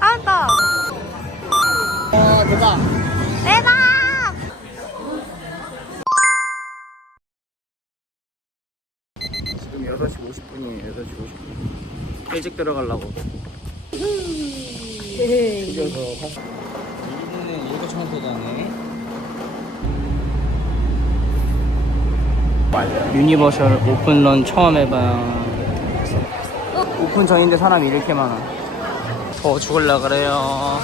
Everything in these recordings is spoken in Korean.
아웃다. 어 대박. 대박. 지금 6시 50분이에요. 6시 50분. 일찍 들어가려고. 이겨서 이분은 일곱 청소자네 유니버셜 오픈런 처음 해봐요. 오픈 전인데 사람이 이렇게 많아. 더 죽을라 그래요.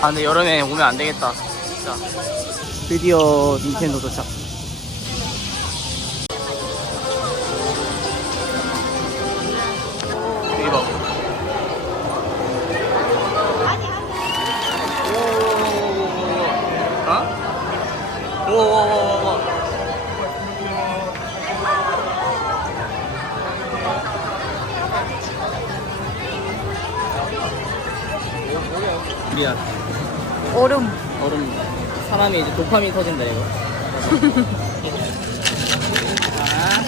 아 근데 여름에 오면 안 되겠다. 진짜. 드디어 닌텐도 도착 미안 얼음. 얼음 사람이 이제 도파민 터진다 이거 아.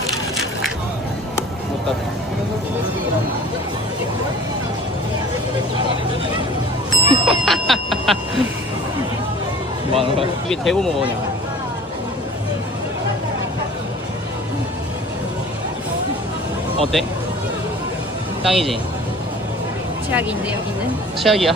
못 따라 뭐하는 거야? 이게 대고 먹으냐 어때? 짱이지? 최악인데 여기는. 최악이야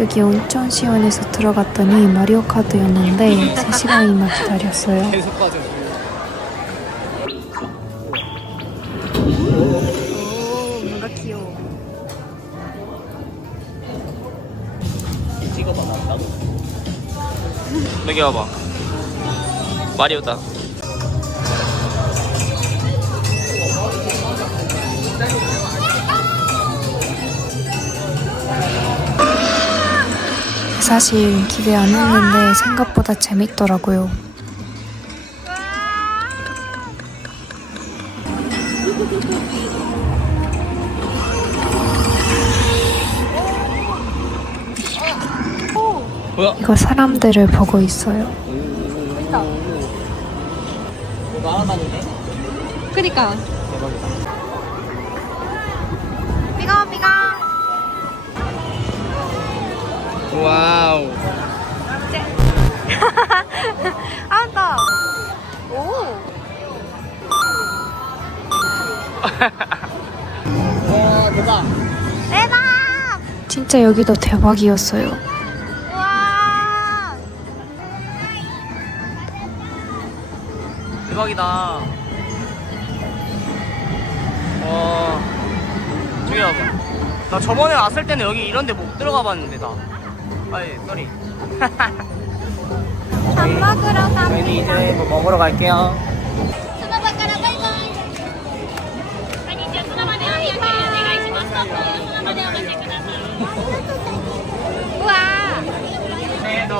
여기 온천 시원해서 들어갔더니 마리오 카드였는데 3시간이나 기다렸어요. 오 뭔가 귀여워. 찍어봐 나 나도 여기 와봐 마리오다 사실 기대 안 했는데 생각보다 재밌더라고요. 이거 사람들을 보고 있어요. 그니까. 와 대박 대박. 진짜 여기도 대박이었어요. 와. 대박이다 와 저기 와봐 나 저번에 왔을 때는 여기 이런 데 못 들어가 봤는데 나 아이 쏘리 밥 먹으러 저희는 이제 뭐 먹으러 갈게요 ど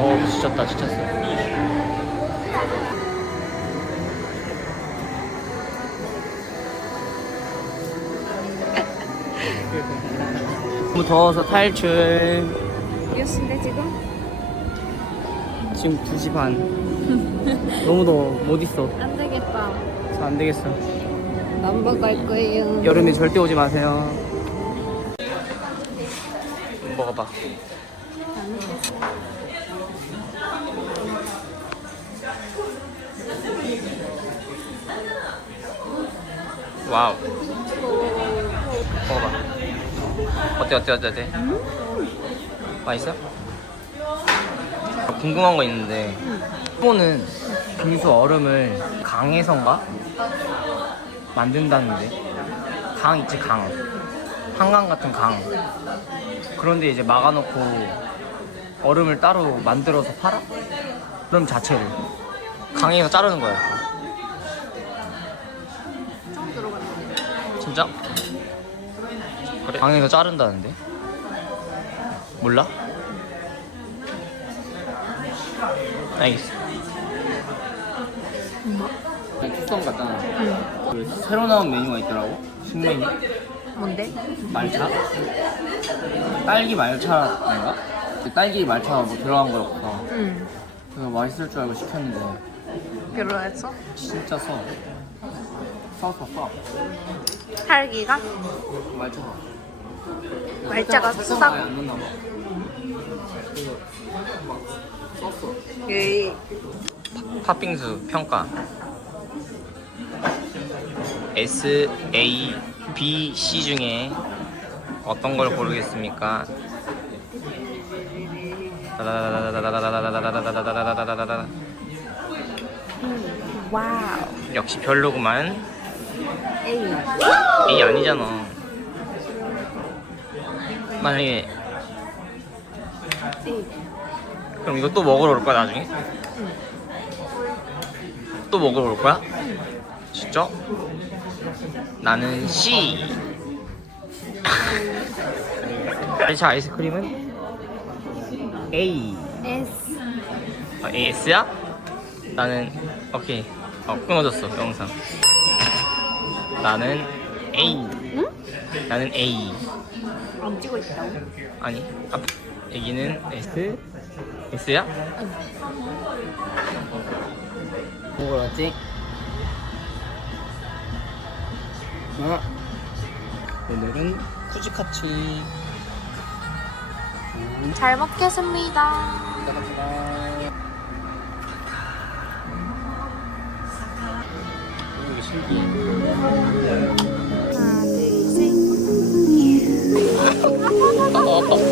더워 지쳤다 지쳤어. 너무 더워서 탈출 몇 시인데 지금? 지금 2시 반. 너무 더워. 못 있어. 안 되겠다. 저 안 되겠어. 남방 갈 거예요. 여름에 절대 오지 마세요. 먹어봐 와우. 먹어봐. 어때 어때 어때 어때? 음 맛있어? 궁금한 거 있는데 일본은 빙수 얼음을 강에선가 만든다는데 강 있지 강 한강 같은 강 그런데 이제 막아놓고 얼음을 따로 만들어서 팔아? 얼음 자체를 강에서 자르는 거야 진짜? 그래. 방에서 자른다는데? 몰라? 알겠어. 특성 같잖아. 그 새로 나온 메뉴가 있더라고. 신메뉴. 뭔데? 말차? 딸기 말차인가? 그 딸기 말차 뭐 들어간 거였구나. 응. 그래서 맛있을 줄 알고 시켰는데 별로였어? 진짜 써. 써서 써. 살기가 말차가. 말차가 수상해. 안 넣나 봐. 썼어. 예. 팥빙수 평가 S, A, B, C 중에 어떤 걸 고르겠습니까? 와우. 역시 별로구만. A 아니잖아. 만약에 A. 그럼 이거 또 먹으러 올 거야 나중에? 또 먹으러 올 거야? 진짜? 나는 C. 자 아이스크림은 A. S. 아, AS야? 나는 오케이. 어 끊어졌어 영상. 나는 A. 나는 A. 안 찍고 있다고? 아니 앞 여기는 S S야? 뭐가 왔지? 아 오늘은 쿠즈카치 잘 먹겠습니다. 아주 신기해. 하나, 둘, 셋.